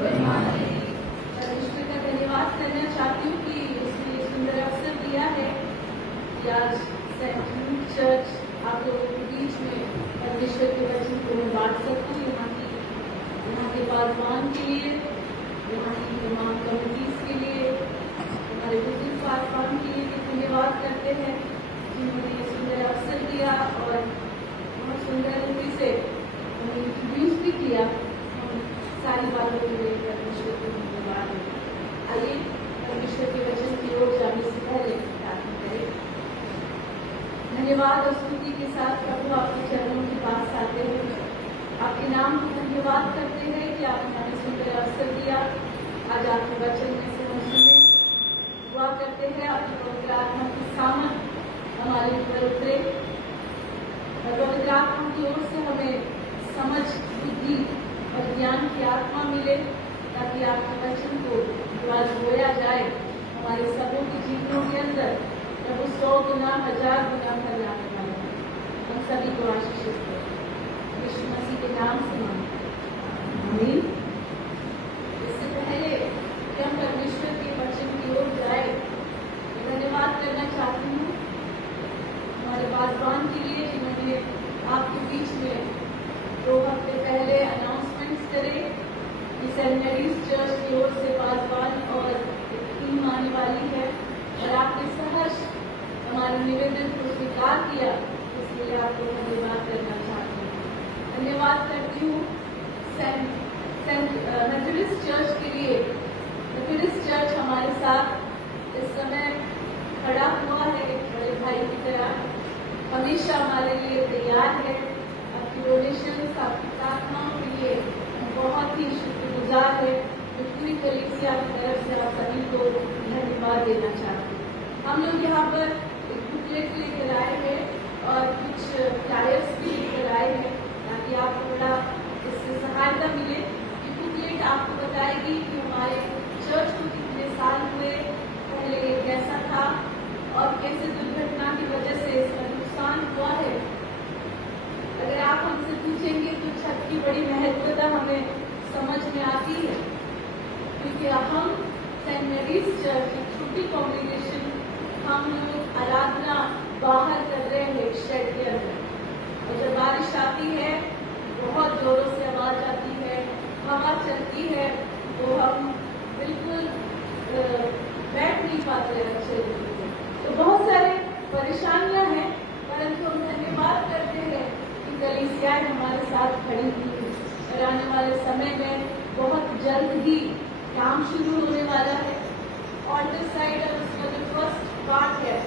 परमेश्वर का धन्यवाद करना चाहती हूँ कि उसने ये सुंदर अवसर दिया है कि आज सेंट लूक चर्च आप लोगों के बीच में परमेश्वर के वचन को मैं बांट सकूँ। यहाँ के पासवान के लिए, यहाँ की तमाम कमिटीज के लिए, हमारे बुजुर्ग पासवान के लिए धन्यवाद करते हैं जिन्होंने ये सुंदर अवसर दिया और बहुत सुंदर रीति से हमें इंट्रोड्यूस भी किया। हम सारी बातों के लिए परमेश्वर को धन्यवाद दें। आइए परमेश्वर के वचन की ओर जाने से पहले प्रार्थना करें। धन्यवाद और स्तुति के साथ प्रभु आपके चरणों के पास आते हैं, आपके नाम को धन्यवाद करते हैं कि आपने हमें सुंदर अवसर दिया। आज आपके वचन में से हम सुने दुआ करते हैं आपकी पवित्र आत्मा की सामर्थ हमारे ऊपर उतरे और पवित्र आत्मा की ओर से हमें समझ, बुद्धि और ज्ञान की आत्मा मिले ताकि आपके वचन को जो आज बोया जाए हमारे सबों के जीवनों के अंदर प्रभु 100 गुना 1000 गुना फल लाने वाला है। हम सभी को आशीषित करें यीशु मसीह के नाम से मांगते हैं। इससे पहले कि हम परमेश्वर के वचन की ओर जाए, धन्यवाद करना चाहती हूँ हमारे पासवान के लिए जिन्होंने आपके बीच में 2 हफ्ते पहले अनाउंसमेंट्स करे कि सेंट मैरीज चर्च की ओर से पासवान और टीम आने वाली है और आपने सहर्ष हमारे निवेदन को स्वीकार किया, इसलिए आपको धन्यवाद करना चाहती हूँ। धन्यवाद करती हूँ सेंट मेथोडिस्ट चर्च के लिए। मेथोडिस्ट चर्च हमारे साथ इस समय खड़ा हुआ है बड़े भाई की तरह, हमेशा हमारे लिए तैयार है। आपकी डोनेशन, आपकी प्रार्थनाओं के लिए बहुत ही शुक्रगुजार है। तो पूरी कलीसिया की तरफ से आप सभी को धन्यवाद देना चाहते हैं। हम लोग यहाँ पर एक बुकलेट लेकर आए हैं और कुछ फ्लायर्स भी लेकर आए हैं ताकि आपको बड़ा इससे सहायता मिले। ये बुकलेट आपको बताएगी कि हमारे चर्च को कितने साल हुए, पहले ये कैसा था और कैसे दुर्घटना की वजह से इसका नुकसान हुआ है। अगर आप हमसे पूछेंगे तो छत की बड़ी महत्वता हमें समझ में आती है, क्योंकि हम सेंट मैरीज चर्च की छोटी कॉन्ग्रेगेशन, हम लोग आराधना बाहर कर रहे हैं एक शेड के अंदर, और जब बारिश आती है बहुत जोरों से आवाज आती है, हवा चलती है, तो हम बिल्कुल बैठ नहीं पाते अच्छे से। तो बहुत सारे परेशानियां हैं, परंतु हम धन्यवाद करते हैं कि कलीसियाएं हमारे साथ खड़ी हुई और आने वाले समय में बहुत जल्द ही काम शुरू होने वाला है। ऑल्टर साइड और उसका जो फर्स्ट पार्ट है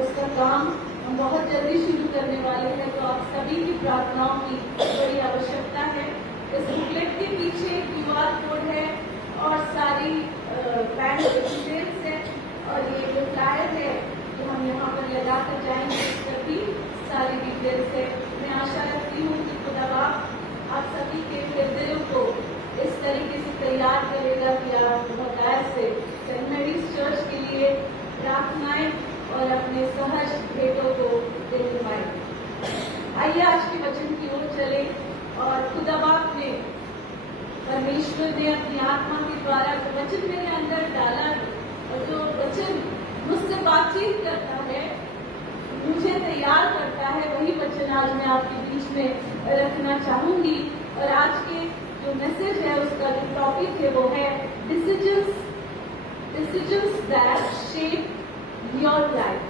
उसका काम हम बहुत जल्दी शुरू करने वाले हैं, तो आप सभी की प्रार्थनाओं की बड़ी आवश्यकता है। इस बुकलेट के पीछे QR कोड है और सारी बैंक डिटेल्स है, और ये जो फ्लायर है जो हम यहाँ पर लगा कर जाएंगे इसका भी सारी डिटेल्स है। मैं आशा रखती हूँ कि खुदा आप सभी के हृदयों को इस तरीके से तैयार करेगा कि आप बहुत से सेंट मैरीज चर्च के लिए प्रार्थनाएं और अपने सहज भेंटों को दे पाए। आइए आज के वचन की ओर चले। और खुदा बाप ने, परमेश्वर ने अपनी आत्मा के द्वारा जो वचन मेरे अंदर डाला और जो वचन मुझसे बातचीत करता है, मुझे तैयार करता है, वही वचन आज मैं आपके बीच में रखना चाहूंगी। और आज के जो मैसेज है उसका जो टॉपिक है वो है decisions that shape your life.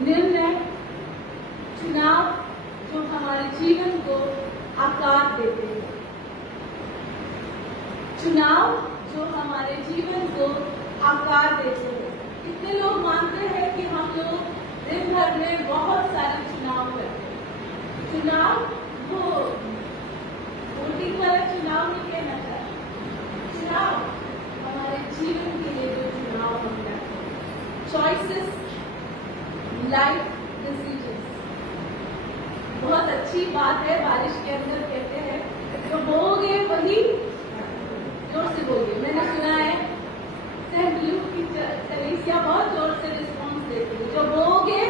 निर्णय, चुनाव जो हमारे जीवन को आकार देते हैं। चुनाव जो हमारे जीवन को आकार देते हैं। कितने लोग मानते हैं कि हम लोग दिन भर में बहुत सारे चुनाव करते हैं। चुनाव वो वोटिंग वाला चुनाव नहीं कहना चाहते, चुनाव हमारे जीवन के लिए जो चुनाव हम करते हैं। Choices, life decisions. बहुत अच्छी बात है, बारिश के अंदर कहते हैं जो बोगे वही, जोर से बोलिए। मैंने सुना है सेंट लूक की कलीसिया बहुत जोर से रिस्पॉन्स देती है, जो बोगे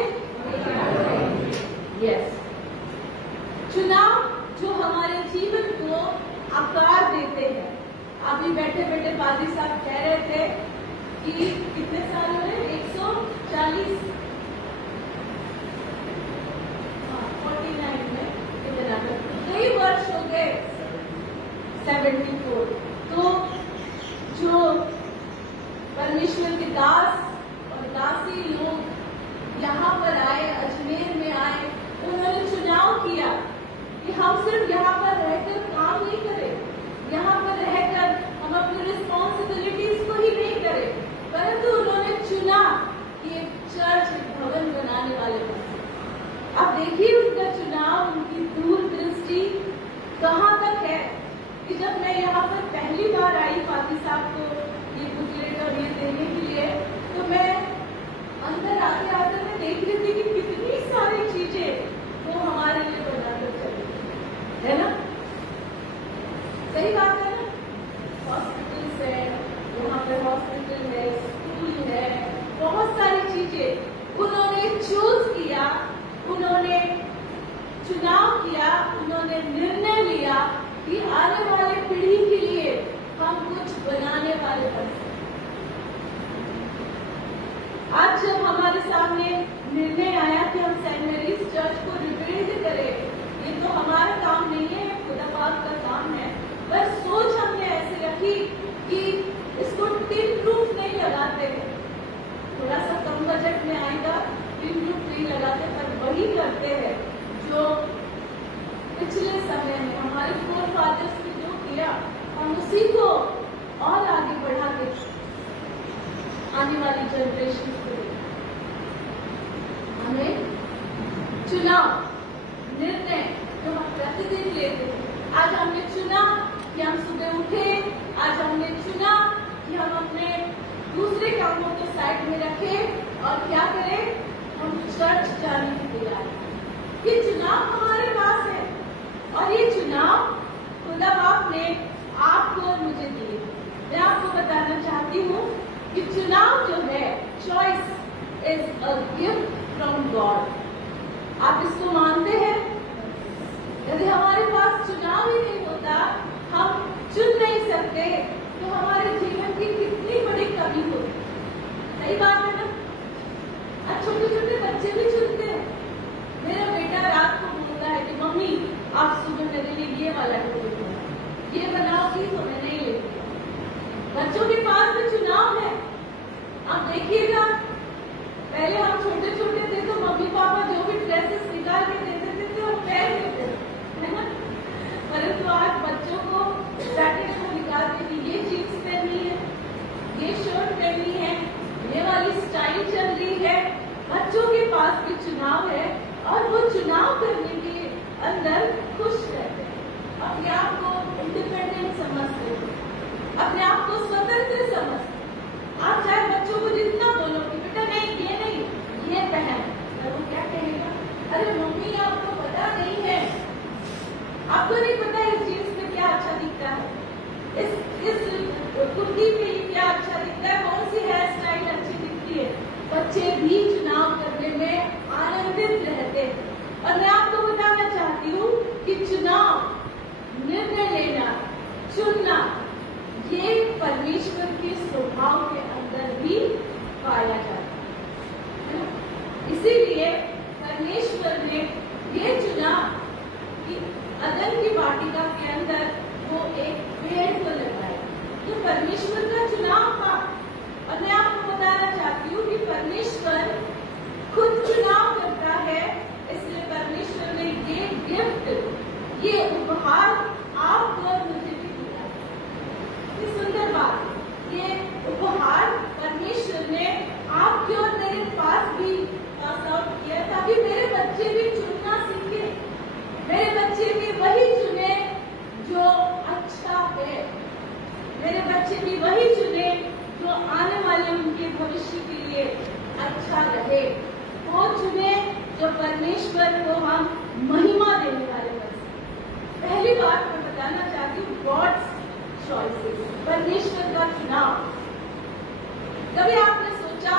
यस। चुनाव जो हमारे जीवन को आकार देते हैं। आप भी बैठे पादी साहब कह रहे थे कि कितने साल हुए, 140, 49 में कितना, कई वर्ष हो गए, 74। तो जो परमेश्वर के दास और दासी लोग यहाँ पर आए, अजमेर में आए, उन्होंने चुनाव किया कि हम सिर्फ यहाँ पर रहकर काम नहीं करें, यहाँ पर रहकर हम अपनी रिस्पॉन्सिबिलिटीज को ही नहीं करें, परंतु उन्होंने चुना कि एक चर्च, एक भवन बनाने वाले बने। अब देखिए उनका चुनाव, उनकी दूरदृष्टि कहाँ तक है कि जब मैं यहाँ पर पहली बार आई पादी साहब को ये बुकलेट और ये देने के लिए, तो मैं अंदर आते आते मैं देख रही थी कि कितनी सारी चीजें वो हमारे लिए बनाकर चली है ना। सही बात है ना। हॉस्पिटल्स है, यहाँ पे हॉस्पिटल है, स्कूल है, बहुत सारी चीजें उन्होंने चूज किया, उन्होंने चुनाव किया, उन्होंने निर्णय लिया कि आने वाले पीढ़ी के लिए हम कुछ बनाने वाले बने। आज जब हमारे सामने निर्णय आया कि हम सेंट मैरीज चर्च को रिबिल्ड करें, ये तो हमारा काम नहीं है, ये खुदा पाक का काम है, पर सोच हमने ऐसे रखी कि इसको टिन रूफ नहीं लगाते, थोड़ा सा कम बजट में आएगा, टिन रूफ नहीं लगाते, पर वही करते हैं जो पिछले समय में हमारे फोर फादर्स ने जो किया, हम उसी को और आगे बढ़ा के आने वाली जनरेशन को हमें चुनाव, निर्णय जो हम प्रतिदिन लेते हैं। आज हमने चुना कि हम सुबह उठे, आज हमने चुना कि हम अपने दूसरे कामों को साइड में रखें और क्या करें, हम चर्च जाने की तैयारी। ये चुनाव हमारे पास है और ये चुनाव खुदा बाप ने आपको और मुझे दिए। मैं आपको बताना चाहती हूँ कि चुनाव जो है, choice is a gift from God. आप इसको मानते हैं? यदि हमारे पास चुनाव ही नहीं होता, हम चुन नहीं सकते, तो हमारे जीवन की कितनी बड़ी कमी होती। सही बात है ना। आज छोटे छोटे बच्चे भी चुनते हैं। मेरा बेटा रात को बोलता है कि मम्मी आप सुबह मेरे लिए ये वाला ये बनाओगी, तो मैं नहीं लेती। बच्चों के पास भी चुनाव है। आप देखिएगा, पहले हम छोटे छोटे थे तो मम्मी पापा जो भी ड्रेसेस निकाल के देते थे वो पहन लेते थे, है ना। परंतु आज बच्चों को सैटरडे को निकाल के कि ये जीन्स पहननी है, ये शर्ट पहननी है, ये वाली स्टाइल चल रही है। बच्चों के पास भी चुनाव है और वो चुनाव करने के अंदर खुश रहते हैं, अपने आप को इंडिपेंडेंट समझते हैं, अपने आप को स्वतंत्र समझते। आप चाहे बच्चों को जितना बोलो कि बेटा नहीं ये पहन, तो वो क्या कहेगा, अरे मम्मी आपको पता नहीं है, आपको नहीं पता इस जीन्स में क्या अच्छा दिखता है, इस कुर्ती पे क्या अच्छा दिखता है, कौन सी हेयर स्टाइल अच्छी दिखती है। बच्चे भी चुनाव करने में आनंदित रहते हैं। और मैं आपको बताना चाहती हूँ कि चुनाव, निर्णय लेना, चुनना, ये परमेश्वर के स्वभाव के अंदर भी पाया जाता है। इसीलिए परमेश्वर ने ये चुना कि अदन की वाटिका के अंदर वो एक पेड़ को लगाया। ये परमेश्वर का चुनाव था। और मैं आपको बताना चाहती हूँ कि परमेश्वर खुद चुनाव करता है, इसलिए परमेश्वर ने ये गिफ्ट, ये उपहार आपको और मुझे भी दिया। ये सुंदर बात, ये उपहार परमेश्वर ने आपके और मेरे पास भी पास आउट किया, ताकि मेरे बच्चे भी चुनना सीखे, मेरे बच्चे भी वही चुने जो अच्छा है, मेरे बच्चे भी वही चुने जो आने वाले उनके भविष्य के लिए अच्छा रहे, वो चुने जो परमेश्वर को हम महिमा देने वाले बने। पहली बात मैं बताना चाहती हूँ, गॉड्स चॉइसेस, परमेश्वर का चुनाव। कभी आपने सोचा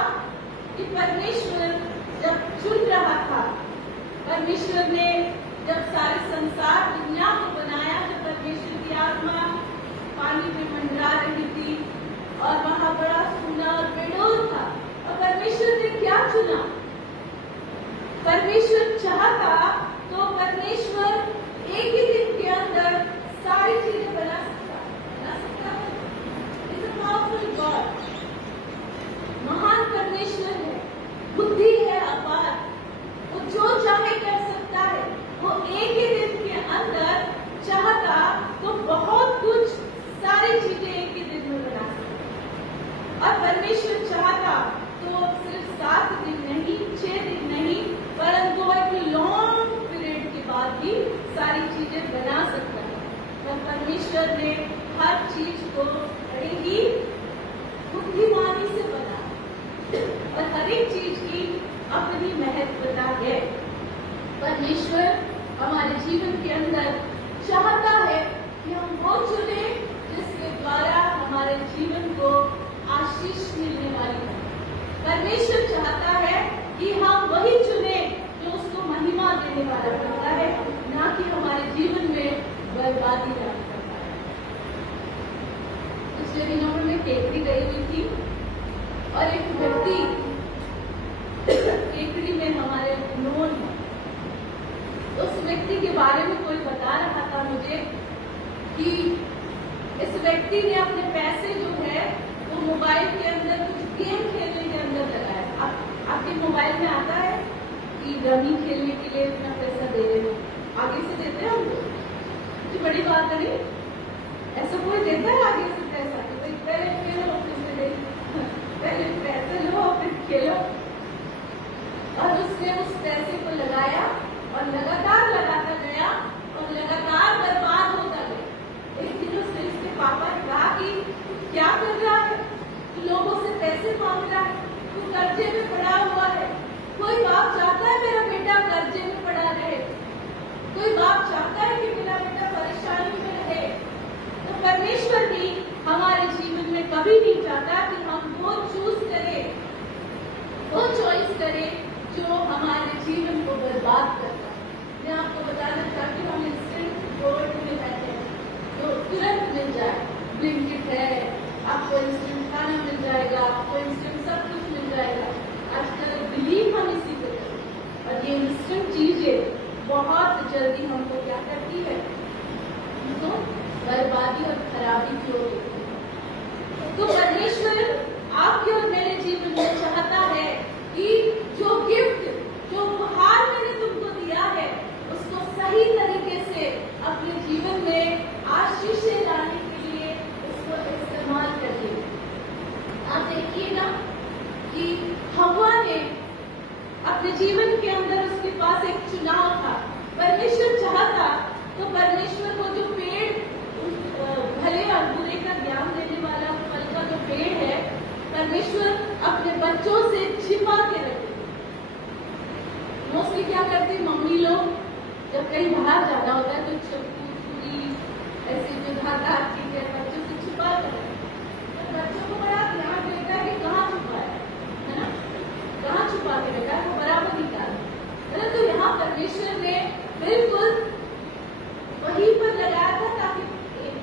कि परमेश्वर जब चुन रहा था, परमेश्वर ने जब सारे संसार दुनिया को बनाया, जब परमेश्वर की आत्मा पानी में मंडरा रही थी, और वहां बड़ा सूना और बेडौल था। और परमेश्वर ने क्या चुना? परमेश्वर चाहता तो परमेश्वर एक ही दिन के अंदर सारी चीजें बना सकता है। It's a powerful God. महान परमेश्वर है, बुद्धि है अपार, वो जो चाहे कर सकता है। वो एक ही दिन के अंदर चाहता तो बहुत कुछ सारी चीजें एक ही दिन में बना सकता। और परमेश्वर चाहता तो सिर्फ 7 दिन नहीं, 6 दिन नहीं, परंतु एक लॉन्ग पीरियड के बाद भी सारी चीजें बना सकता है। पर परमेश्वर ने हर चीज को बड़े ही बुद्धिमानी से बना और हर एक चीज की अपनी महत्वता है। परमेश्वर हमारे जीवन के अंदर चाहता है कि हम वो चुने जिसके द्वारा हमारे जीवन को आशीष मिलने वाली है। परमेश्वर चाहता है कि हम वही चुने जो उसको महिमा देने वाला होता है, ना कि हमारे जीवन में बर्बादी लाने करता है। पिछले दिनों में मैं केकड़ी गई हुई थी और एक व्यक्ति केकड़ी में हमारे नोन है, उस व्यक्ति के बारे में कोई बता रहा था मुझे कि इस व्यक्ति ने अपने पैसे जो है वो मोबाइल के अंदर कुछ गेम खेलने के अंदर लगाया। आपके मोबाइल में आता है कि रमी खेलने के लिए इतना पैसा दे रहे हो, आगे से देते हैं हमको, ये बड़ी बात है नहीं? ऐसा कोई देता है आगे से पैसा कि भाई पहले खेलो पहले पैसे लो फिर खेलो। और उसने उस पैसे को लगाया और लगातार लगाता गया और लगातार बर्बाद होता गया। एक दिन उसने इसके पापा ने कहा कि क्या कर रहा है, तू लोगों से पैसे मांग रहा है, तू कर्जे में पड़ा हुआ है। कोई बाप चाहता है मेरा बेटा कर्जे में पड़ा रहे? कोई बाप चाहता है कि मेरा बेटा परेशानी में रहे? तो परमेश्वर भी हमारे जीवन में कभी नहीं चाहता कि हम वो चूज करें, वो चॉइस करें जो हमारे जीवन को बर्बाद करता है। मैं आपको बताना चाहती हूँ, हम इंस्टेंट वर्ड में रहते हैं जो तुरंत मिल जाए। ब्लिंकिट है, आपको इंस्टेंट खाना मिल जाएगा, आपको इंस्टेंट सब कुछ मिल जाएगा। आजकल बिलीव हम इसी पे करें और ये इंस्टेंट चीजें बहुत जल्दी हमको क्या करती है, तो बर्बादी और खराबी की ओर लेती है। तो परमेश्वर आपके और मेरे जीवन में चाहता है कि जो गिफ्ट, जो उपहार मैंने तुमको दिया है, उसको सही तरीके से अपने जीवन में आशीषें लाने के लिए उसको इस्तेमाल करिए। आप देखिएगा कि हव्वा ने अपने जीवन के अंदर उसके पास एक चुनाव था। परमेश्वर चाहता तो परमेश्वर को जो पेड़, भले और बुरे का ज्ञान देने वाला फल का जो पेड़ है, परमेश्वर अपने बच्चों से छिपा के रखे। मोस्टली क्या करती मम्मी लोग जब कहीं बाहर जाना होता है तो चप्पू छुरी ऐसे जो धागा चीजें बच्चों से छिपा कर रखते। तो बच्चों को बड़ा ध्यान देता है कि कहाँ छुपा है ना, कहाँ छुपा के रखा है, वो बराबर निकाल। तो यहाँ परमेश्वर ने बिल्कुल वहीं पर लगाया था ताकि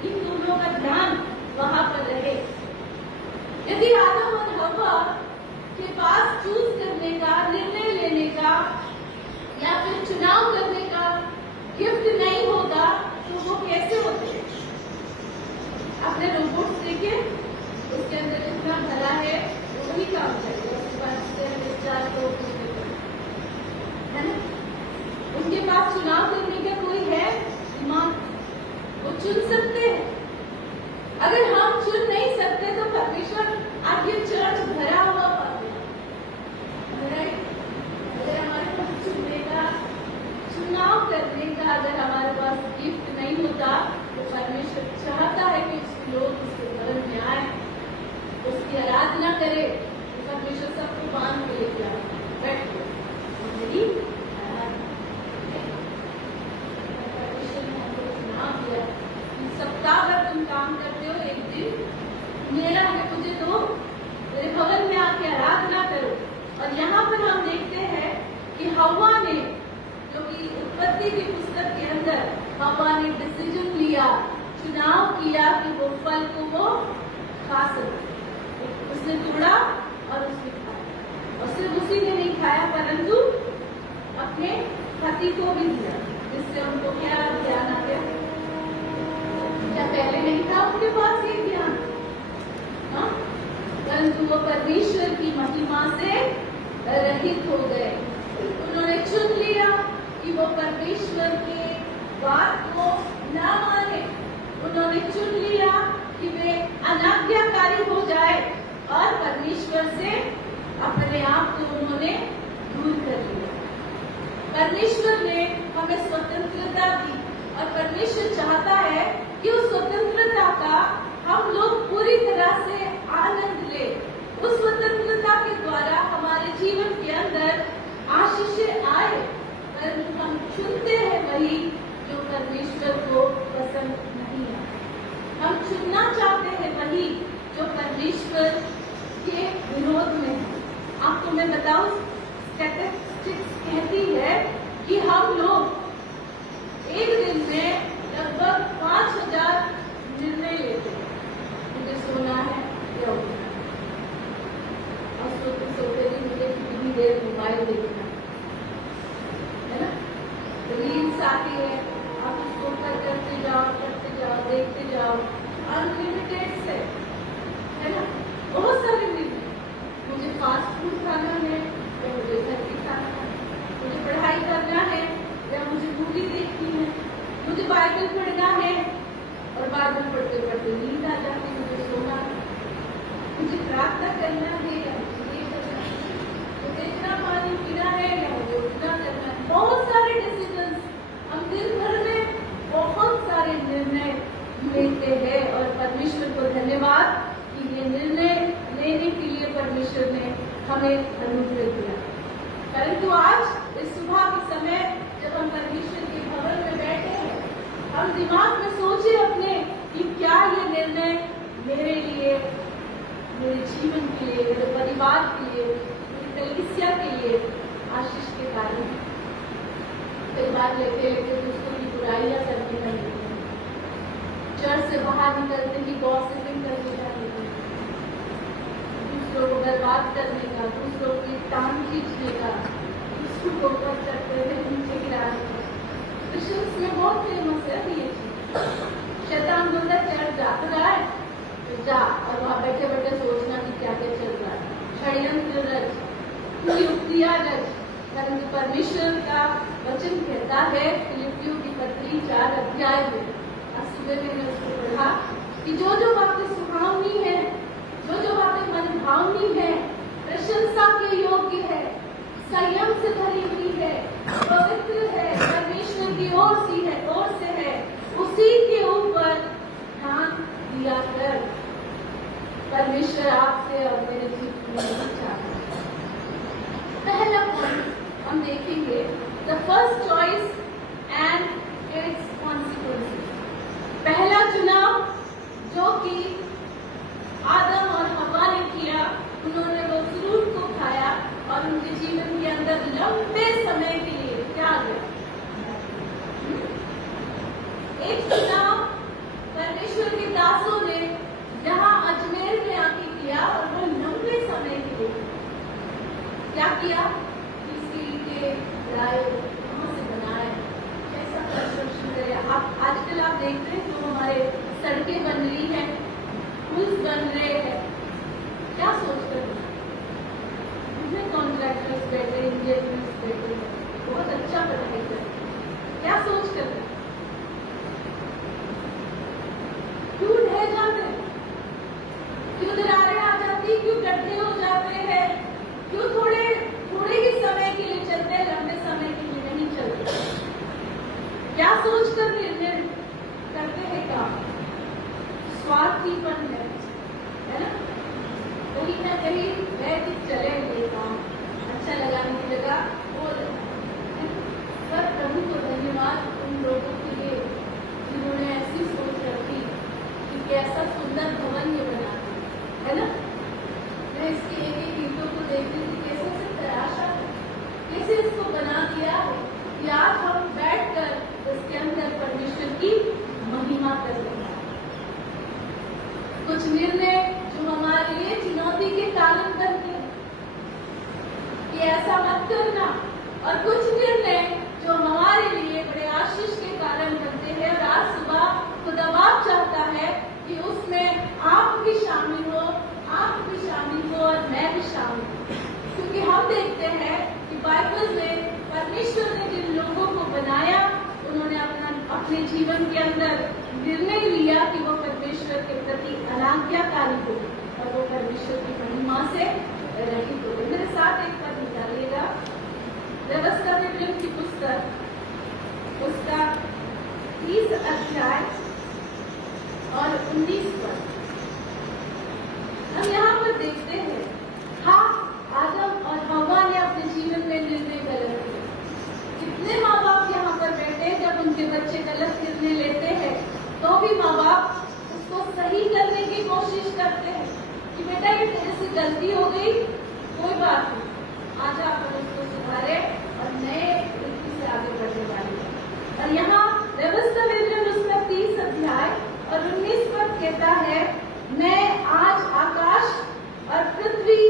इन दोनों का ध्यान वहां पर रहे। यदि आदम और हव्वा के पास चूज करने का, निर्णय लेने का या फिर चुनाव करने का गिफ्ट नहीं होगा तो वो कैसे होते? आपने रोबोट देखे, उसके अंदर जितना भरा है वो वही काम करेगा, है ना? उनके पास चुनाव करने का कोई है दिमाग, वो चुन सकते हैं। अगर हम चुन नहीं सकते तो परमेश्वर आप ये चर्च भरा हुआ पाते हैं। अगर हमारे पास चुनने का, चुनाव करने का अगर हमारे पास गिफ्ट नहीं होता तो परमेश्वर चाहता है कि उसके लोग उसके धर्म में आए, उसकी आराधना करे। तो परमेश्वर सबको बांध के लेके आए, बैठ मेरी परमेश्वर ने हमको चुनाव दिया। सप्ताह भर तुम काम करते हो, एक दिन मेरा है, मुझे दो, मेरे भवन में आके आराधना करो। और यहाँ पर हम देखते हैं कि हव्वा ने, जो कि उत्पत्ति की पुस्तक के अंदर हव्वा ने डिसीजन लिया, चुनाव किया कि वो फल को वो खा सकते। उसने तोड़ा और उसने खाया। और सिर्फ उसी ने नहीं खाया परंतु अपने पति को भी दिया, जिससे उनको क्या ज्ञान आ गया। क्या पहले नहीं था उनके पास ये ज्ञान? परंतु वो परमेश्वर की महिमा से रहित हो गए। उन्होंने चुन लिया कि वो परमेश्वर की बात को ना माने। उन्होंने चुन लिया कि वे अनाज्ञाकारी हो जाए और परमेश्वर से अपने आप को उन्होंने दूर कर लिया। परमेश्वर ने हमें स्वतंत्रता दी और परमेश्वर चाहता है कि उस स्वतंत्रता का हम लोग पूरी तरह से आनंद ले। उस स्वतंत्रता के द्वारा हमारे जीवन के अंदर आशीषें आए, परंतु हम चुनते हैं वही जो परमेश्वर को पसंद नहीं है। हम चुनना चाहते हैं वही जो परमेश्वर के विरोध में है। आपको मैं बताऊं, स्टैटिस्टिक्स कहती है कि हम लोग एक दिन में लगभग 5000 निर्णय लेते हैं। मुझे सोना है या उठना है, और सोते सोते भी मुझे कितनी देर मोबाइल देखना है ना। रील्स आती है, आप उसको करते जाओ, देखते जाओ, अनलिमिटेड है ना। बहुत सारे निर्णय, मुझे फास्ट फूड खाना है या मुझे घर की खाना है, मुझे पढ़ाई करना है या मुझे मूवी देखनी है, मुझे बाइबल पढ़ना है और बाइबल पढ़ते पढ़ते नींद आ जाती है, मुझे सोना है, मुझे प्रार्थना करना है या मुझे ये करना है, मुझे इतना पानी पीना है या मुझे उतना करना है। बहुत सारे डिसीजन हम दिन भर में बहुत सारे निर्णय लेते हैं और परमेश्वर को धन्यवाद कि ये निर्णय लेने के लिए परमेश्वर ने हमें अनुग्रह दिया। परंतु आज इस सुबह के समय जब हम परमेश्वर के भवन में बैठे हैं, हम दिमाग में सोचे अपने कि क्या ये निर्णय मेरे लिए, मेरे जीवन के लिए, मेरे परिवार के लिए, मेरी कलीसिया के लिए आशीष के कारण। कई बार लेते लेते दूसरों की बुराइयां करने लगे, चर्च से बाहर निकलते ही गॉसिपिंग करने लगे, दूसरों को बर्बाद करने का, दूसरों की टांग खींचने का, दूसरों को ऊपर करते हुए नीचे गिराने का। क्रिश्चियंस में बहुत फेमस है ये चीज। शैतान बोलता चर्च जा तो रहा है तो जा, और वहां बैठे बैठे सोचना कि क्या क्या चल रहा है, षड्यंत्र रच, युक्तियां रच। परंतु परमेश्वर का वचन कहता है फिलिप्पियों की पत्री 4 अध्याय में, आज सुबह मैंने उसको पढ़ा कि जो जो बातें सुहावनी है, जो जो बातें मनभावनी है, प्रशंसा के योग्य है, संयम से भरी हुई है, पवित्र है, परमेश्वर की ओर से है, उसी के ऊपर ध्यान दिया कर। परमेश्वर आपसे और मेरे जीवन में चाहता है। पहला पॉइंट हम देखेंगे, the first choice and it's consequences. पहला चुनाव जो कि आदम और हवा ने किया, उन्होंने वो फ्रूट को खाया और उनके जीवन के अंदर लंबे समय के लिए क्या गया। एक चुनाव परमेश्वर के दासों ने यहाँ अजमेर में आके किया और वो लंबे समय के लिए क्या किया, किसी के लाए, वहां से बनाए, कैसा कंस्ट्रक्शन करे। आप आजकल आप देखते हैं जो हमारे सड़कें बन रही हैं, पुल बन रहे हैं, क्या सोचते हैं, इसमें कॉन्ट्रैक्टर्स बैठे, इंजीनियर्स बैठे, बहुत अच्छा पढ़ाई करते, क्या सोच कर क्यों ढह जाते, क्यों दरारें आ जाती, क्यों गड्ढे हो जाते हैं, क्यों थोड़े ही समय के लिए चलते हैं, लंबे समय के लिए नहीं चलते। क्या सोच कर निर्णय करते हैं काम, स्वार्थीपन है ना। कहीं ना कहीं है कि चले ये काम अच्छा लगाने की जगह वो। पर प्रभु को धन्यवाद उन लोगों के लिए जिन्होंने ऐसी सोच रखी कि कैसा सुंदर भवन ये बना है ना। मैं इसकी एक एक ईंटों को देख रही थी, कैसे से तराशा, कैसे इसको बना दिया कि आज हम बैठकर इसके अंदर परमेश्वर की महिमा कर रहे हैं। कुछ निर्णय जो हमारे लिए चुनौती के ऐसा मत करना। और कुछ निर्णय जो हमारे लिए बड़े आशीष के कारण बनते हैं, और आज सुबह खुदा बाप चाहता है कि उसमें आप भी शामिल हो, और मैं भी शामिल हूँ। क्योंकि हम देखते हैं कि बाइबल में परमेश्वर ने जिन लोगों को बनाया, उन्होंने अपने जीवन के अंदर निर्णय लिया कि वो परमेश्वर के प्रति अनाज्ञाकारी हो और वो परमेश्वर की महिमा से रहित हो। मेरे साथ एक पद निकालिएगा, व्यवस्था विवरण की पुस्तक, उसका 30 अध्याय और 19 पद। हम यहाँ पर देखते हैं, हाँ, आदम और हव्वा ने अपने जीवन में निर्णय गलत किए। कितने माँ बाप यहाँ पर बैठे, जब उनके बच्चे गलत निर्णय लेते हैं तो भी माँ बाप उसको सही करने की कोशिश करते हैं कि बेटा ये तेरे से गलती हो गई, कोई बात नहीं, आज आप उसको सुधारे और नए तरीके से आगे बढ़ने वाले हैं। और यहाँ व्यवस्था विवरण उसका 30 अध्याय और 19 पद कहता है, मैं आज आकाश और पृथ्वी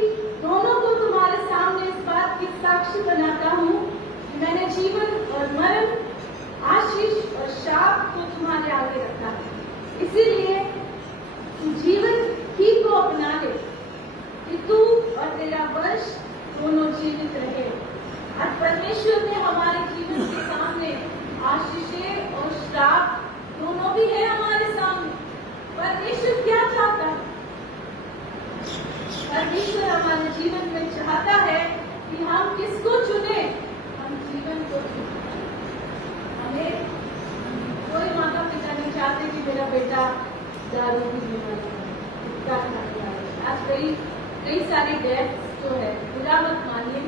दोनों को तुम्हारे सामने इस बात की साक्षी बनाता हूँ कि मैंने जीवन और मरण, आशीष और शाप को तुम्हारे आगे रखा है। इसीलिए तू जीवन ही को अपना ले कि तू और तेरा वंश दोनों जीवित रहे। आज परमेश्वर ने हमारे जीवन के सामने आशीषें और श्राप दोनों भी है हमारे सामने। परमेश्वर क्या चाहता है? परमेश्वर हमारे जीवन में चाहता है कि हम किसको चुने? हम जीवन को चुने। हमें कोई माता पिता नहीं चाहते कि मेरा बेटा दारू पीने वाला है। आज कई सारे डेथ्स जो है, बुरा मत मानिए,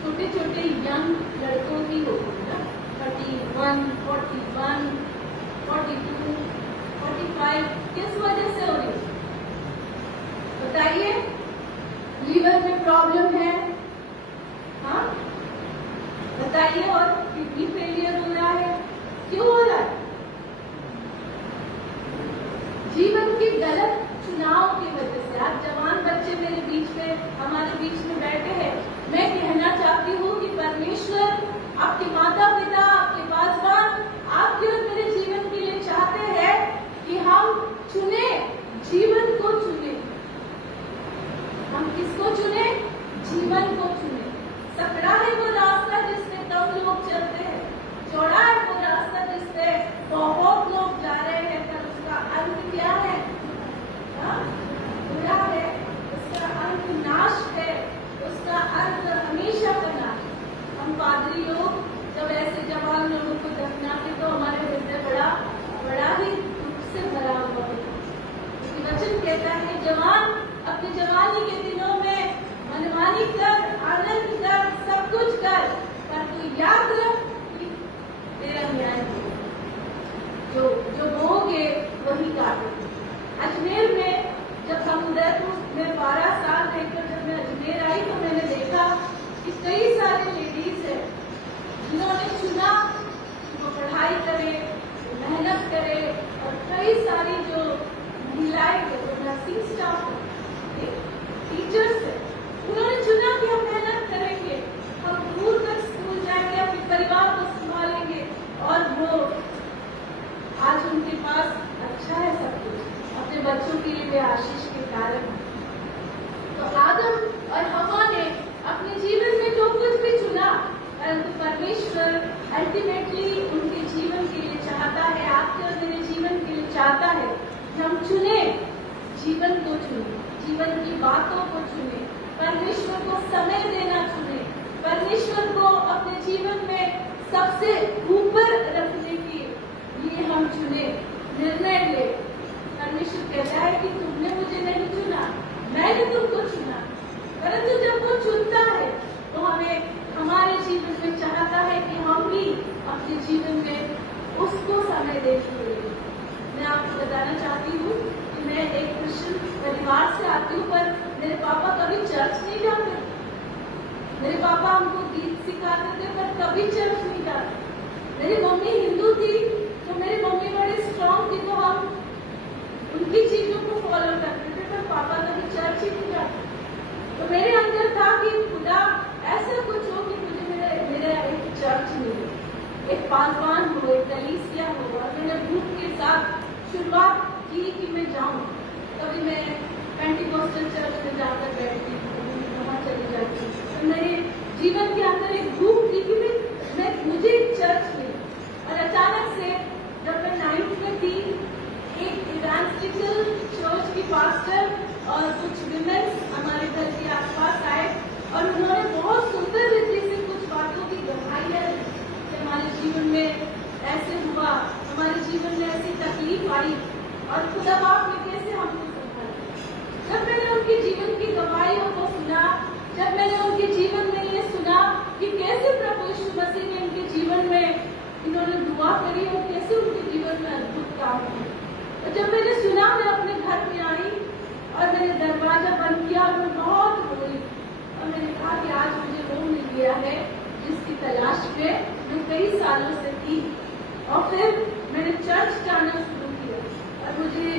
छोटे छोटे यंग लड़कों की होती है ना, 31, 41, 42, 45, किस वजह से हो रही? बताइए, लीवर में प्रॉब्लम है, हाँ बताइए, और किडनी फेलियर हो रहा है, क्यों हो रहा है? जीवन के गलत चुनाव की वजह से। आज जवान बच्चे मेरे बीच में, हमारे बीच में बैठे हैं। मैं कहना चाहती हूँ कि परमेश्वर आपके माता पिता, आपके पासवान आपके और मेरे जीवन के लिए चाहते हैं कि हम चुने, जीवन को चुने। हम किसको चुने? जीवन को चुने। सकड़ा है वो रास्ता जिससे कम लोग चलते हैं, चौड़ा है वो रास्ता जिससे बहुत लोग जा रहे हैं, पर उसका अंत क्या है? बुरा है, उसका अंत नाश है, उसका अंत हमेशा का नाश। हम पादरी लोग जब ऐसे जवान लोगों को दफनाते तो हमारे हृदय बड़ा ही दुख से भरा हुआ होता। वचन कहता है, जवान अपनी जवानी के दिनों में मनमानी कर, आनंद कर, सब कुछ कर, पर तू याद रख कि तेरा न्याय हो, जो बोगे वही काटोगे। अजमेर में जब हम उदयपुर में 12 साल रहकर जब मैं अजमेर आई तो मैंने देखा कि कई सारे लेडीज है जिन्होंने चुना कि वो पढ़ाई करे, मेहनत करे, और कई सारी जो महिलाएं थे, जो नर्सिंग स्टाफ है, टीचर्स है, उन्होंने चुना कि हम मेहनत करेंगे, हम दूर तक स्कूल जाएंगे, अपने परिवार को संभालेंगे, और वो आज उनके पास अच्छा है सब कुछ, अपने बच्चों के लिए आशीष के कारण। तो आदम और हव्वा ने अपने जीवन में जो कुछ भी चुना, परंतु परमेश्वर अल्टीमेटली उनके जीवन के लिए चाहता है, आपके और मेरे जीवन के लिए चाहता है कि हम चुने, जीवन को चुने, जीवन की बातों को चुने, परमेश्वर को समय देना चुने, परमेश्वर को अपने जीवन में सबसे ऊपर रखने के लिए हम चुने, निर्णय ले। परमेश्वर कहता है कि तुमने मुझे नहीं चुना, मैंने तुमको चुना। परंतु जब वो चुनता है तो हमें हमारे जीवन में चाहता है कि हम भी अपने जीवन में उसको समय देते हुए। मैं आपको बताना चाहती हूँ कि मैं एक क्रिश्चियन परिवार से आती हूँ, पर मेरे पापा कभी चर्च नहीं जाते। मेरे पापा हमको गीत सिखाते थे, पर कभी चर्च नहीं जाते। मेरी मम्मी हिंदू थी, तो मेरी मम्मी बड़ी स्ट्रांग थी, तो हम उनकी चीजों को फॉलो करते थे, पर पापा कभी चर्च ही नहीं जाते। तो मेरे अंदर था कि खुदा ऐसा पासवान हो, एक कलीसिया हो, और मैंने भूख के साथ शुरुआत की कि मैं जाऊं। कभी मैं पेंटिकोस्टल चर्च में जाकर बैठती, कभी वहां चली जाती। तो मेरे जीवन के अंदर एक भूख थी कि मुझे चर्च में। और अचानक से जब मैं 9th में थी, एक इवेंजलिकल चर्च की पास्टर और कुछ विमेन्स हमारे घर के आसपास आए और उन्होंने बहुत सुंदर रीति से कुछ बातों की गवाहियां दी कि हमारे जीवन में ऐसे हुआ, हमारे जीवन में ऐसी तकलीफ आई और खुदा बाप ने कैसे हमको संभाला। जब मैंने उनके जीवन की गवाहियों को सुना, जब मैंने उनके जीवन में ये सुना कि कैसे प्रभु यीशु मसीह ने उनके जीवन में इन्होंने दुआ करी और कैसे उनके जीवन में अद्भुत काम किए, और जब मैंने सुना, मैं अपने घर में आई और मैंने दरवाजा बंद किया और मैं बहुत रोई और मैंने कहा कि आज मुझे वो मिल गया है जिसकी तलाश में मैं कई सालों से थी। और फिर मैंने चर्च जाना शुरू किया। और मुझे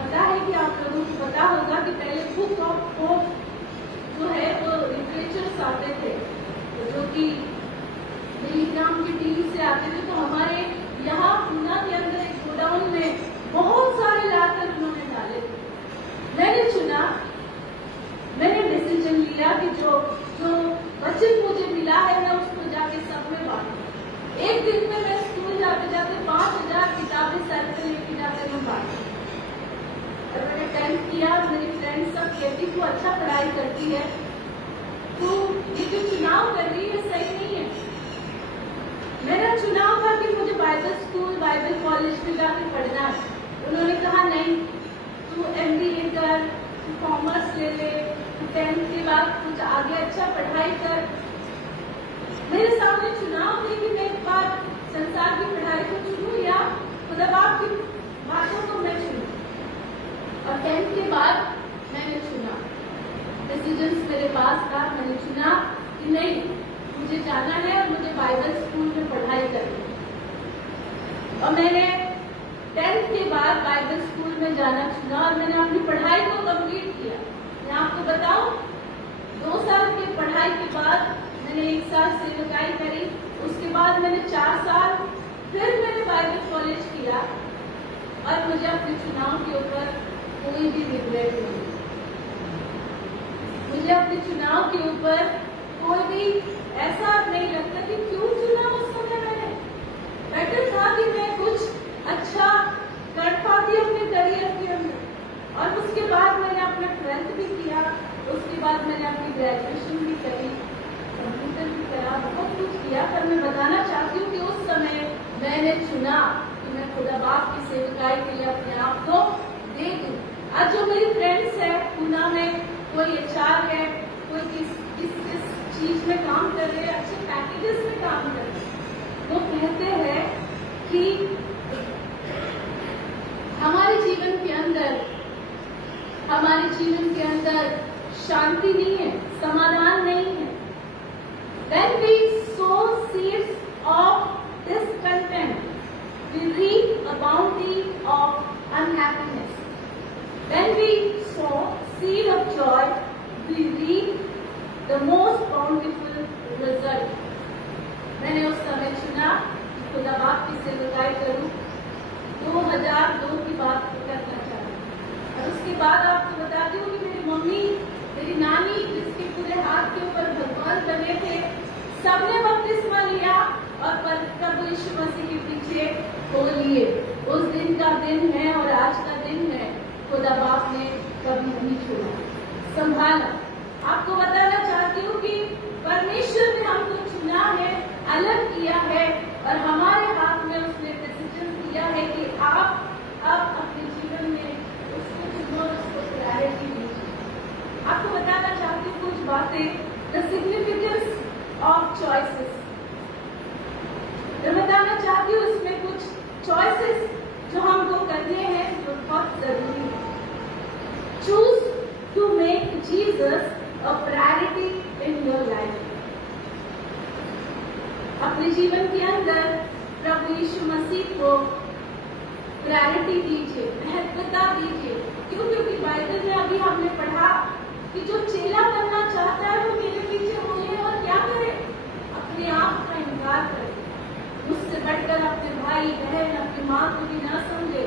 पता है कि आप लोगों को पता होगा कि पहले बुक ऑफ होप जो है वो लिटरेचर्स आते थे, जो कि टेलीग्राम की टीवी से आते थे। तो हमारे यहाँ पूना के अंदर एक गोडाउन में बहुत सारे लाकर उन्होंने डाले थे। मैंने चुना, मैंने डिसीजन लिया कि जो वचन मुझे मिला है मैं उसको जाके सब में बांटूं। एक दिन में मैं स्कूल जाते जाते 5000 किताबें सर पे लेके जाकर मैं बांटी। और मैंने 10th किया। मेरी फ्रेंड सब कहती तू अच्छा पढ़ाई करती है, तो ये जो चुनाव कर रही है सही नहीं है। मेरा चुनाव था कि मुझे बाइबल स्कूल, बाइबल कॉलेज में जाकर पढ़ना है। उन्होंने कहा नहीं, तू MBA कर, तू कॉमर्स ले ले, तू 10th के बाद कुछ आगे अच्छा पढ़ाई कर। मेरे सामने चुनाव थे कि मैं एक बार संसार की पढ़ाई को चुनूं या खुदा बाप की बातों को मैं चुनूं। और 10th के बाद मैंने चुना, डिसीजन मेरे पास था। मैंने चुना कि नहीं, मुझे जाना है और मुझे बाइबल स्कूल में पढ़ाई करनी है। और मैंने 10th के बाद बाइबल स्कूल में जाना चुना और मैंने अपनी पढ़ाई को कंप्लीट किया। मैं आपको बताऊं, 2 साल की पढ़ाई के बाद मैंने 1 साल सेवकाई करी। उसके बाद मैंने 4 साल फिर मैंने बाइबल कॉलेज किया और मुझे अपने चुनाव के ऊपर कोई भी रिग्रेट नहीं। मुझे अपने चुनाव के ऊपर कोई भी ऐसा नहीं लगता कि क्यों चुना उस समय मैंने। बेटर था कि मैं कुछ अच्छा कर पाती अपने करियर के अंदर। और उसके बाद मैंने अपना 12th भी किया, उसके बाद मैंने अपनी ग्रेजुएशन भी करी, कंप्यूटर भी करा, बहुत कुछ किया। पर मैं बताना चाहती हूँ कि उस समय मैंने चुना कि मैं खुदा बाप की सेवकाई के लिए अपने आप को दे दूं। आज जो मेरी फ्रेंड्स है पूना में, कोई HR है, कोई किस चीज में काम कर रहे हैं, अच्छे पैकेजेस में काम कर रहे हैं, वो कहते हैं कि हमारे जीवन के अंदर शांति नहीं है, समाधान नहीं है। When we sow seeds of discontent, we reap a bounty of unhappiness. When we sow seed of joy, we reap the most bountiful result. मैंने उस समय चुना कि खुदा बाप की सेवकाई करूं। 2002 की बात करना चाहती हूँ। और उसके बाद आपको बताती हूँ कि मेरी मम्मी, मेरी नानी, जिसके पूरे हाथ के ऊपर भगवान बने थे, सबने बपतिस्मा लिया और प्रभु यीशु मसीह के पीछे हो लिए। उस दिन का दिन है और आज का दिन है। खुदा बाप ने कभी नहीं छोड़ा, संभाला। आपको बताना चाहती हूँ कि परमेश्वर ने हमको चुना है, अलग किया है और हमारे हाथ में उसने डिसीजन दिया है कि आप अब अपने जीवन में उसको चुनो, उसको प्रायोरिटी दीजिए। आपको बताना चाहती हूँ कुछ बातें, द सिग्निफिकेंस ऑफ चॉइसेस। मैं बताना चाहती हूँ इसमें कुछ चॉइसेस जो हमको करने हैं, जो बहुत जरूरी है। Choose to make Jesus a priority in your life. अपने जीवन के अंदर प्रभु यीशु मसीह को प्रायोरिटी दीजिए, महत्वता दीजिए। क्यों? क्योंकि बाइबल में अभी हमने पढ़ा कि जो चेला बनना चाहता है वो मेरे पीछे हो ले और क्या करे, अपने आप का इनकार करे, मुझसे बढ़कर अपने भाई बहन अपनी माँ को भी ना समझे,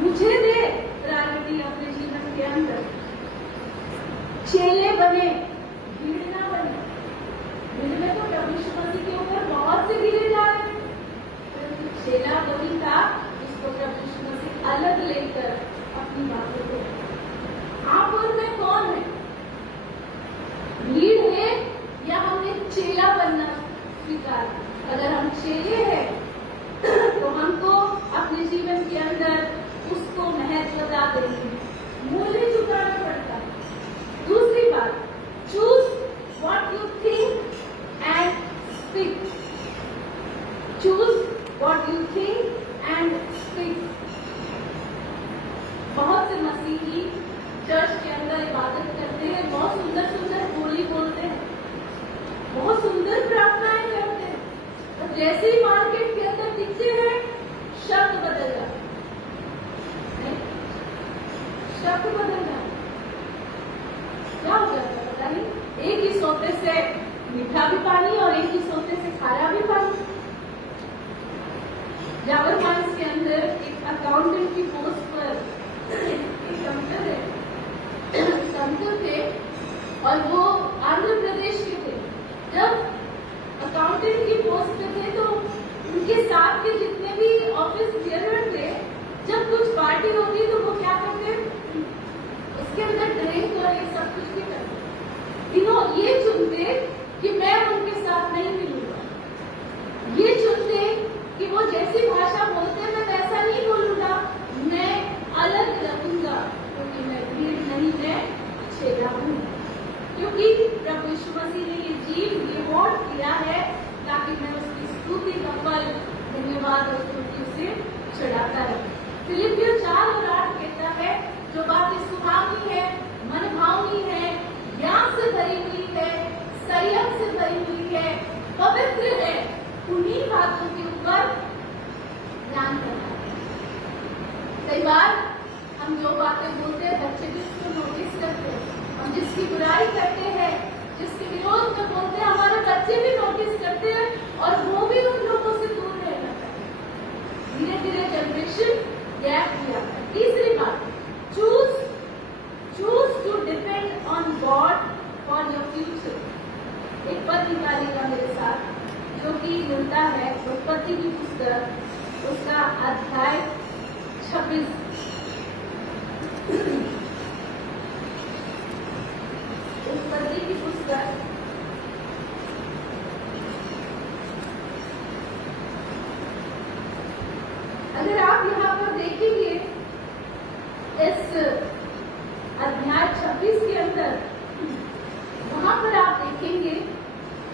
मुझे दे प्रायोरिटी अपने जीवन के अंदर। चेले बने, भीड़ ना बने। भीड़ में तो प्रभु यीशु मसीह के ऊपर बहुत से गिरे जा रहे हैं, परंतु चेला वही था जिसको प्रभु यीशु मसीह अलग लेकर अपनी बातों को। आप और मैं कौन है? भीड़ है या हमने चेला बनना स्वीकार? अगर हम चेले हैं तो हमको अपने जीवन के अंदर उसको महत्वता देनी, मूल्य चुकाना पड़ता है। दूसरी बात, choose what you think and speak. Choose what you think and speak. बहुत से मसीही चर्च के अंदर इबादत करते हैं, बहुत सुंदर सुंदर बोली बोलते हैं, बहुत सुंदर प्रार्थनाएं करते हैं, और जैसे ही मार्केट के अंदर दिखते हैं शब्द बदल जाता है। शब्द बदल जाता है, क्या हो जाता है पता नहीं। एक ही सोते से मीठा भी पानी और एक ही सोते से खारा भी पानी। जावर माइंस के अंदर एक अकाउंटेंट की पोस्ट पर एक अंकल है, अंकल थे और वो आंध्र प्रदेश के थे। जब अकाउंटेंट की पोस्ट पे थे तो उनके साथ के जितने भी ऑफिस बियरर थे, जब कुछ पार्टी होती तो वो क्या करते, उसके अंदर ड्रिंक और ये सब कुछ भी करते। इन्हों ये चुनते कि मैं उनके साथ नहीं मिलूंगा, ये चुनते कि वो जैसी भाषा बोलते मैं वैसा नहीं बोलूंगा, मैं अलग रहूंगा, क्योंकि मैं भीड़ नहीं, मैं चेला हूं। क्योंकि प्रभु यीशु मसीह ने ये जीव रिवॉर्ड किया है ताकि मैं उसकी स्तुति का फल, धन्यवाद और स्तुति उसे चढ़ाता रहे। फिलिपियों 4 और 8 कहता है, जो बातें सुहावनी है, मनभावनी है, ज्ञान से भरी हुई है, संयम से भरी हुई है, पवित्र है, उन्हीं बातों के ऊपर ध्यान करना है। कई बार हम जो बातें बोलते हैं बच्चे भी उसको नोटिस करते हैं, हम जिसकी बुराई करते हैं, जिसके विरोध में बोलते हैं, हमारे बच्चे भी नोटिस करते हैं और वो भी उन लोगों से दूर रहना चाहते हैं। धीरे धीरे जनरेशन गैप किया। तीसरी बात, choose to depend on God for your future. एक पद निकालेगा मेरे साथ जो कि मिलता है उत्पत्ति की पुस्तक, उसका अध्याय 26। उत्पत्ति की पुस्तक अगर आप यहाँ पर देखेंगे इस अध्याय 26 के अंदर, वहां पर आप देखेंगे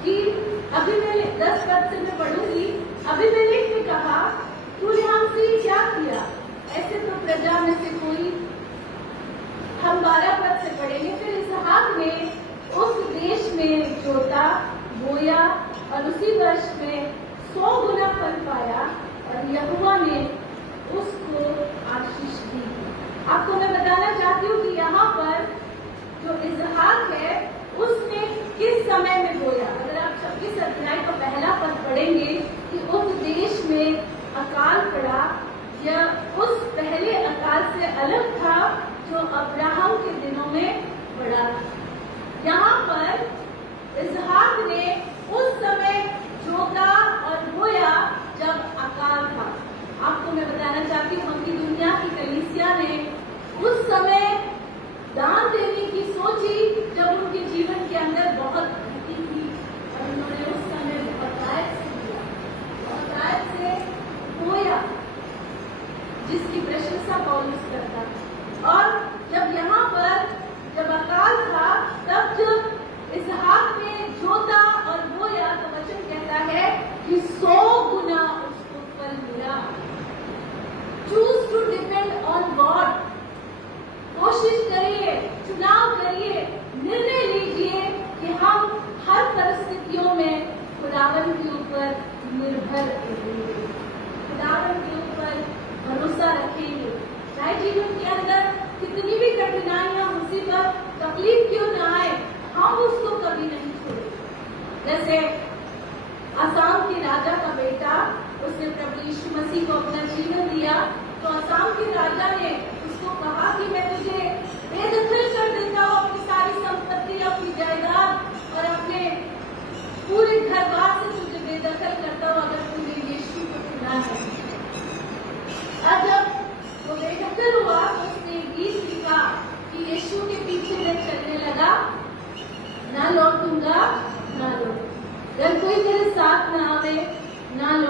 कि अभी मैंने 10 पद से मैं पढ़ूंगी। अभिमेलेक ने कहा, तूने हमसे क्या किया? ऐसे तो प्रजा में से कोई। हम 12 पद से पढ़ेंगे। फिर इसहाक ने उस देश में जोता बोया और उसी वर्ष में 100 गुना फल पाया और यहोवा ने उसको आशीष दी। आपको मैं बताना चाहती हूँ कि यहाँ पर जो इसहाक है उसने किस समय में बोया। अगर आप 26 अध्याय का पहला पद पढ़ेंगे कि उस देश में अकाल पड़ा, या उस पहले अकाल से अलग था जो अब्राहम के दिनों में पड़ा था। यहाँ पर इसहाक ने उस समय जोता और बोया जब अकाल था। आपको मैं बताना चाहती हूँ कि दुनिया की कलीसिया ने उस समय दान देने की सोची जब उनके जीवन के अंदर बहुत भक्ति थी, और उन्होंने उस समय बहुत आयत से दिया, बहुत आयत से बोया, जिसकी प्रशंसा पौलुस करता था। और जब यहाँ पर जब अकाल था, तब जब इसहाक ने जोता और बोया तो वचन कहता है कि 100 गुना उसको फल मिला। Choose to depend on God. कोशिश करिए, चुनाव करिए, निर्णय लीजिए कि हम हर परिस्थितियों में खुदावन के ऊपर निर्भर रहेंगे, खुदावन के ऊपर भरोसा रखेंगे। चाहे जीवन के अंदर कितनी भी कठिनाइयां, मुसीबत, तकलीफ क्यों न आए, हम उसको कभी नहीं छोड़ेंगे। जैसे आसाम के राजा का बेटा, उस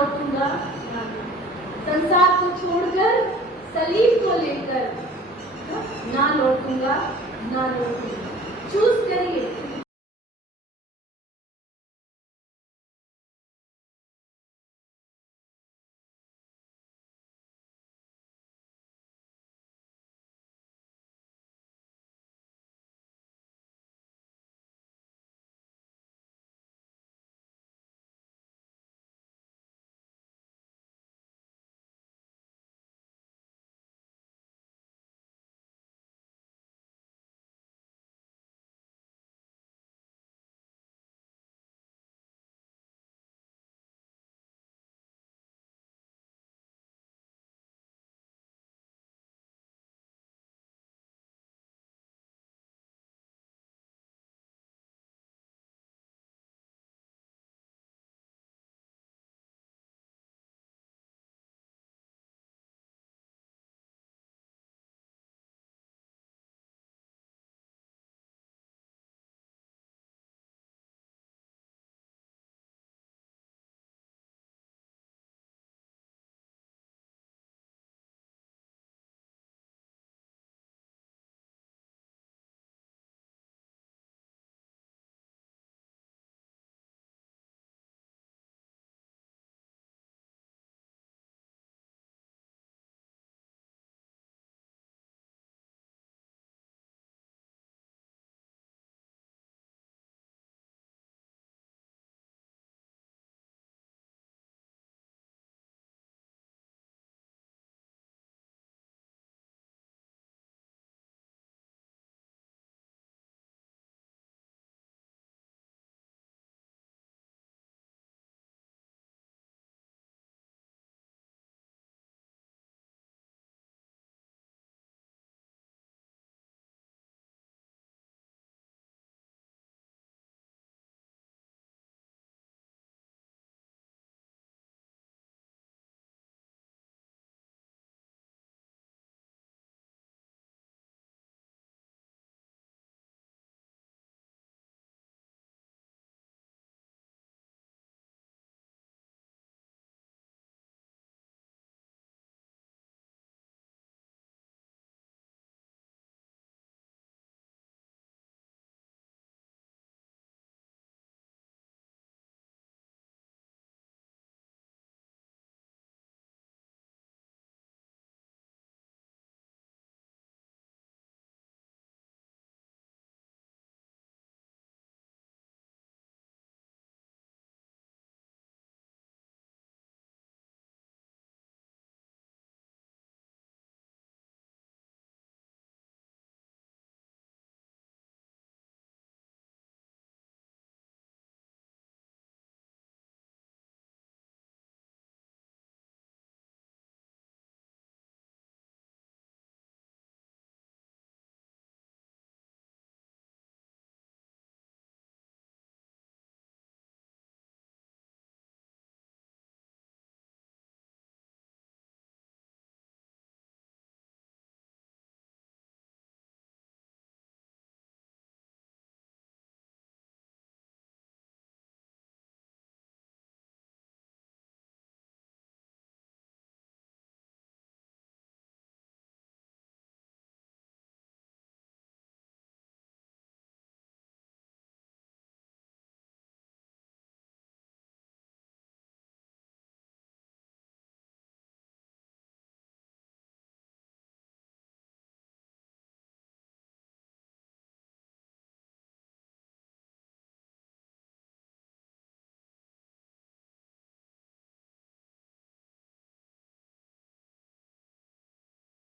लौटूंगा ना लौटूंगा। संसार को छोड़कर सलीब को लेकर ना लौटूंगा ना लौटूंगा। चूज करिए